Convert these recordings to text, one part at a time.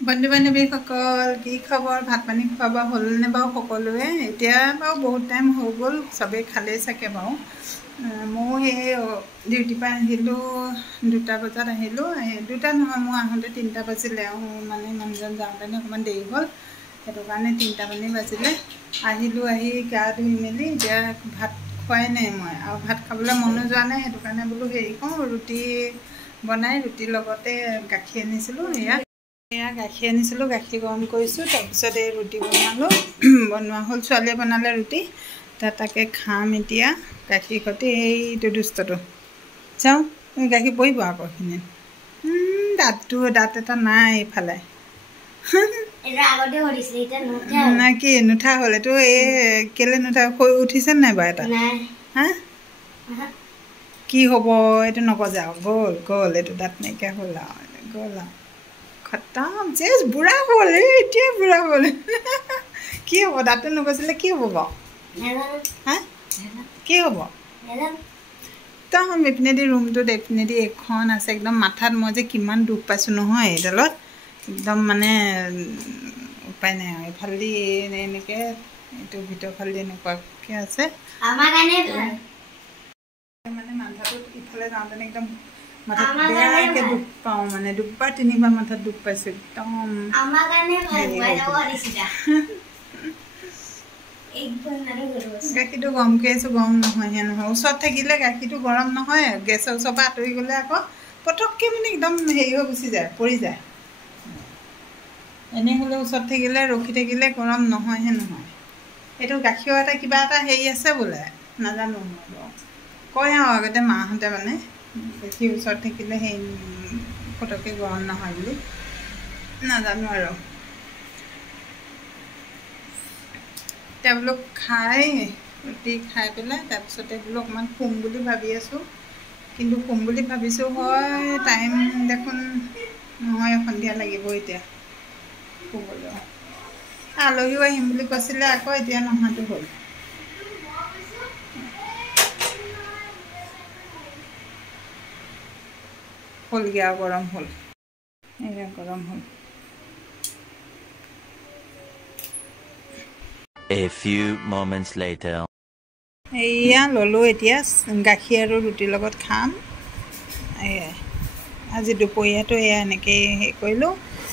বন্ধু বান্ধৱীসকল কি খবৰ ভাত পানী খোৱা হ'লনে বাৰু সকলোৱে এতিয়া বাৰু বহুত টাইম হৈ গ'ল চবেই খালেই চাগে বাৰু মই সেই ডিউটিৰ পৰা আহিলোঁ 2টা বজাত আহিলোঁ 2টা নহয় মই আহোঁতে 3টা বাজিলে মানে মানুহজন যাওঁতে অকণমান দেৰি হ'ল সেইটো কাৰণে 3টা মানে বাজিলে আহিলোঁ আহি গা ধুই মেলি এতিয়া ভাত খোৱাই নাই মই আৰু ভাত খাবলৈ মনো যোৱা নাই সেইটো কাৰণে বোলো হেৰি কৰোঁ ৰুটি বনাই ৰুটিৰ লগতে গাখীৰ আনিছিলোঁ এয়া গাখীৰ আনিছিলোঁ গাখীৰ গৰম কৰিছোঁ তাৰপিছত এই ৰুটি বনালোঁ বনোৱা হ'ল ছোৱালীয়ে বনালে ৰুটি তাকে খাম এতিয়া গাখীৰ সৈতে এইটো দুষ্টটো চাওঁ গাখীৰ পৰিব আকৌ এইখিনি দাঁত এটা নাই এইফালে নাই কি নুঠা হ'ল এইটো এই কেলে নুঠা হৈ উঠিছে নাই বাৰু এটা হা কি হ'ব এইটো নগজে আৰু গ'ল এইটো দাঁত নাইকিয়া হ'ল আৰু গ'ল আৰু খতম জেজ বুঢ়া হ'ল এতিয়া বুঢ়া হ'ল কি হ'ব দাঁতটো নগজিলে কি হ'ব বাৰু হা কি হ'ব একদম এইপিনেদি ৰুমটোত এইপিনেদি এখন আছে একদম মাথাত মই যে কিমান দুখ পাইছোঁ নহয় এইডালত একদম মানে উপায় নাই আৰু এইফালেদি এনেকৈ এইটো ভিতৰ ফালেদি এনেকুৱাকৈ আছে মানে মাথাটোত ইফালে যাওঁতেনে একদম মাথাত বেয়াকৈ দুখ পাওঁ মানে 2বাৰ 3বাৰ মাথাত দুখ পাইছোঁ একদম গাখীৰটো গৰম কৰি আছোঁ গৰম নহয়হে নহয় ওচৰত থাকিলে গাখীৰটো গৰম নহয় গেছৰ ওচৰৰ পৰা আঁতৰি গ'লে আকৌ পটককৈ মানে একদম হেৰি হৈ গুচি যায় পৰি যায় এনেই হ'লে ওচৰত থাকিলে ৰখি থাকিলে গৰম নহয়হে নহয় এইটো গাখীৰৰ এটা কিবা এটা হেৰি আছে বোলে নাজানো মই বাৰু কয় আৰু আগতে মাহঁতে মানে গাখীৰ ওচৰত থাকিলে সেই পটককৈ গৰম নহয় বুলি নাজানো আৰু এতিয়া বোলো খাই ৰুটি খাই পেলাই তাৰপিছতে বোলো অকণমান শুম বুলি ভাবি আছোঁ কিন্তু শুম বুলি ভাবিছোঁ হয় টাইম দেখোন নহয় সন্ধিয়া লাগিব এতিয়া শুবলৈ আলহীও আহিম বুলি কৈছিলে আকৌ এতিয়া নহাটো হ'ল হ'লগৈ আৰু গৰম হ'ল এয়া গৰম হ'ল A few moments later. এয়া ল'লোঁ এতিয়া গাখীৰ আৰু ৰুটিৰ লগত খাম এয়াই আজি দুপৰীয়াটো এয়া এনেকৈ হেৰি কৰিলোঁ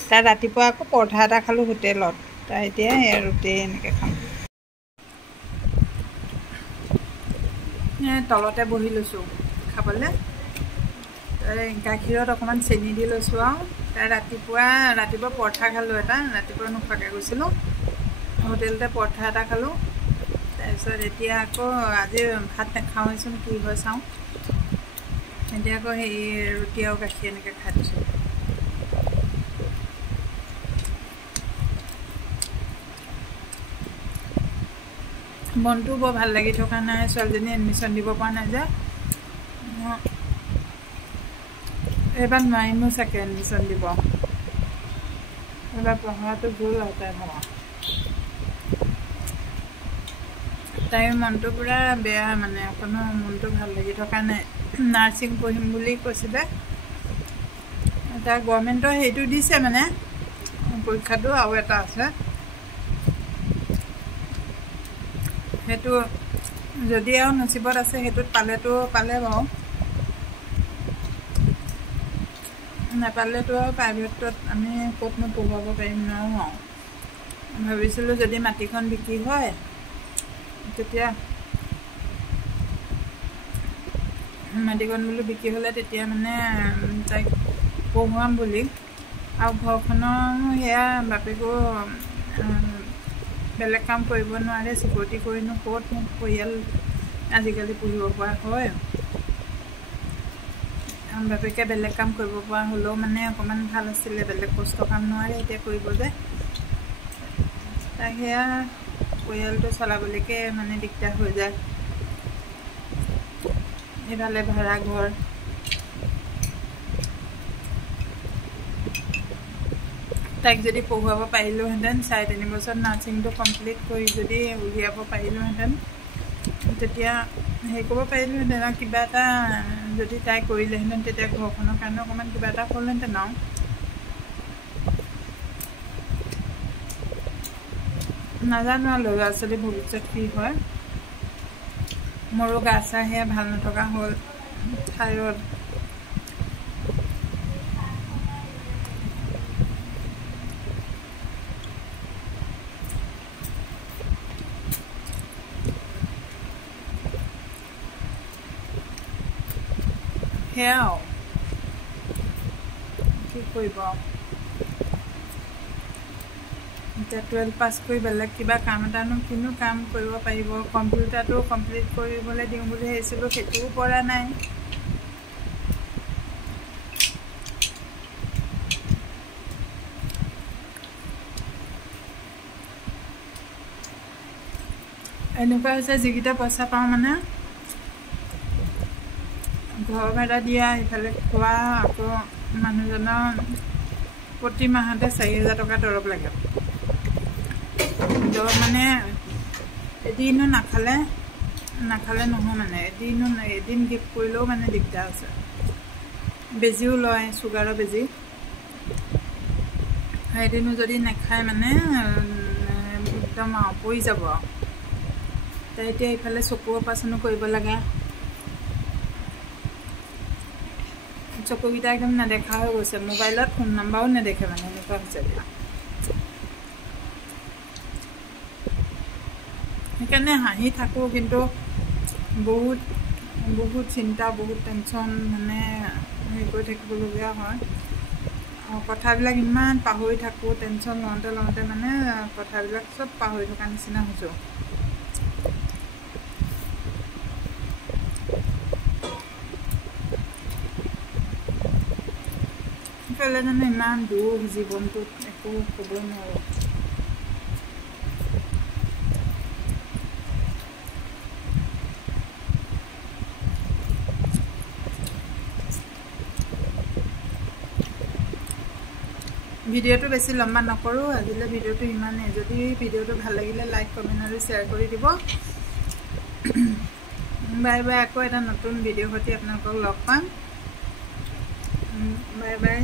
তাৰ ৰাতিপুৱা আকৌ পৰঠা এটা খালোঁ হোটেলত তাৰ এতিয়া এয়া ৰুটি এনেকৈ খাম তলতে বহি লৈছোঁ খাবলৈ গাখীৰত অকণমান চেনি দি লৈছোঁ আৰু তাৰ ৰাতিপুৱা পৰঠা খালোঁ এটা ৰাতিপুৱা নোখোৱাকৈ গৈছিলোঁ হোটেলতে পৰঠা এটা খালোঁ তাৰপিছত এতিয়া আকৌ আজি ভাত নাখাওঁচোন কি হয় চাওঁ এতিয়া আকৌ হেৰি ৰুটি আৰু গাখীৰ এনেকৈ খাই দিছোঁ মনটো বৰ ভাল লাগি থকা নাই ছোৱালীজনী এডমিশ্যন দিব পৰা নাই যে এইবাৰ নোৱাৰিমো চাগে এডমিশ্যন দিব এইবাৰ পঢ়াটো ভুল আৰু তাই ভাবা তাইৰ মনটো পূৰা বেয়া মানে অকণো মনটো ভাল লাগি থকা নাই নাৰ্ছিং পঢ়িম বুলি কৈছিলে তাই গভৰ্ণমেণ্টৰ হেৰিটো দিছে মানে পৰীক্ষাটো আৰু এটা আছে সেইটো যদি আৰু নচিবত আছে সেইটোত পালেতো পালে বাৰু নাপালেতো আৰু প্ৰাইভেটত আমি ক'তনো পঢ়ুৱাব পাৰিম নোৱাৰোঁ আৰু ভাবিছিলোঁ যদি মাটিখন বিক্ৰী হয় তেতিয়া মাটিকণ বোলো বিক্ৰী হ'লে তেতিয়া মানে তাইক পঢ়ুৱাম বুলি আৰু ঘৰখনৰ সেয়া বাপেকো বেলেগ কাম কৰিব নোৱাৰে চিকিউৰিটি কৰিনো ক'ত মোক পৰিয়াল আজিকালি পুহিব পৰা হয় বাপেকে বেলেগ কাম কৰিব পৰা হ'লেও মানে অকণমান ভাল আছিলে বেলেগ কষ্ট কাম নোৱাৰে এতিয়া কৰিব যে তাক সেয়া পৰিয়ালটো চলাবলৈকে মানে দিগদাৰ হৈ যায় এইফালে ভাড়া ঘৰ তাইক যদি পঢ়ুৱাব পাৰিলোঁহেঁতেন 3.5 বছৰ নাৰ্ছিংটো কমপ্লিট কৰি যদি উলিয়াব পাৰিলোঁহেঁতেন তেতিয়া হেৰি কৰিব পাৰিলোঁহেঁতেন আৰু কিবা এটা যদি তাই কৰিলেহেঁতেন তেতিয়া ঘৰখনৰ কাৰণে অকণমান কিবা এটা হ'লহেঁতেন আৰু নাজানো ল'ৰা ছোৱালী ভৱিষ্যত কি হয়। মোৰো গা চা সেয়া ভাল নথকা হ'ল, থাইৰয়ড। সেয়াও কি কৰিব। এতিয়া 12 পাছ কৰি বেলেগ কিবা কাম এটানো কিনো কাম কৰিব পাৰিব। কম্পিউটাৰটো কমপ্লিট কৰিবলৈ দিওঁ বুলি ভাবিছিলোঁ, সেইটোও পৰা নাই। এনেকুৱা হৈছে যিকেইটা পইচা পাওঁ মানে ঘৰ ভাড়া দিয়া, ইফালে খোৱা, আকৌ মানুহজনৰ প্ৰতি মাহতে 4,000 টকা দৰৱ লাগে। দৰৱ মানে এদিনো নাখালে নহয় মানে, এদিন গিফ্ট কৰিলেও মানে দিগদাৰ আছে। বেজিও লয়, চুগাৰৰ বেজি। সেইদিনো যদি নাখায় মানে একদম পৰি যাব। এতিয়া ইফালে চকু অপাৰেশ্যনো কৰিব লাগে। চকুকেইটা একদম নেদেখা হৈ গৈছে। মোবাইলত ফোন নাম্বাৰো নেদেখে মানে, এনেকুৱা হৈছে এতিয়া। সেইকাৰণে হাঁহি থাকোঁ, কিন্তু বহুত চিন্তা, বহুত টেনশ্যন মানে হেৰি কৰি থাকিবলগীয়া হয়। কথাবিলাক ইমান পাহৰি থাকোঁ, টেনশ্যন লওঁতে মানে কথাবিলাক চব পাহৰি থকা নিচিনা হৈছোঁ। কেলে জানো ইমান দুখ জীৱনটোত, একো ক'বই নোৱাৰোঁ। ভিডিঅ'টো বেছি লম্বা নকৰোঁ, আজিলৈ ভিডিঅ'টো ইমানেই। যদি ভিডিঅ'টো ভাল লাগিলে লাইক, কমেণ্ট আৰু শ্বেয়াৰ কৰি দিব। Bye bye. আকৌ এটা নতুন ভিডিঅ' সৈতে আপোনালোকক লগ পাম। Bye bye.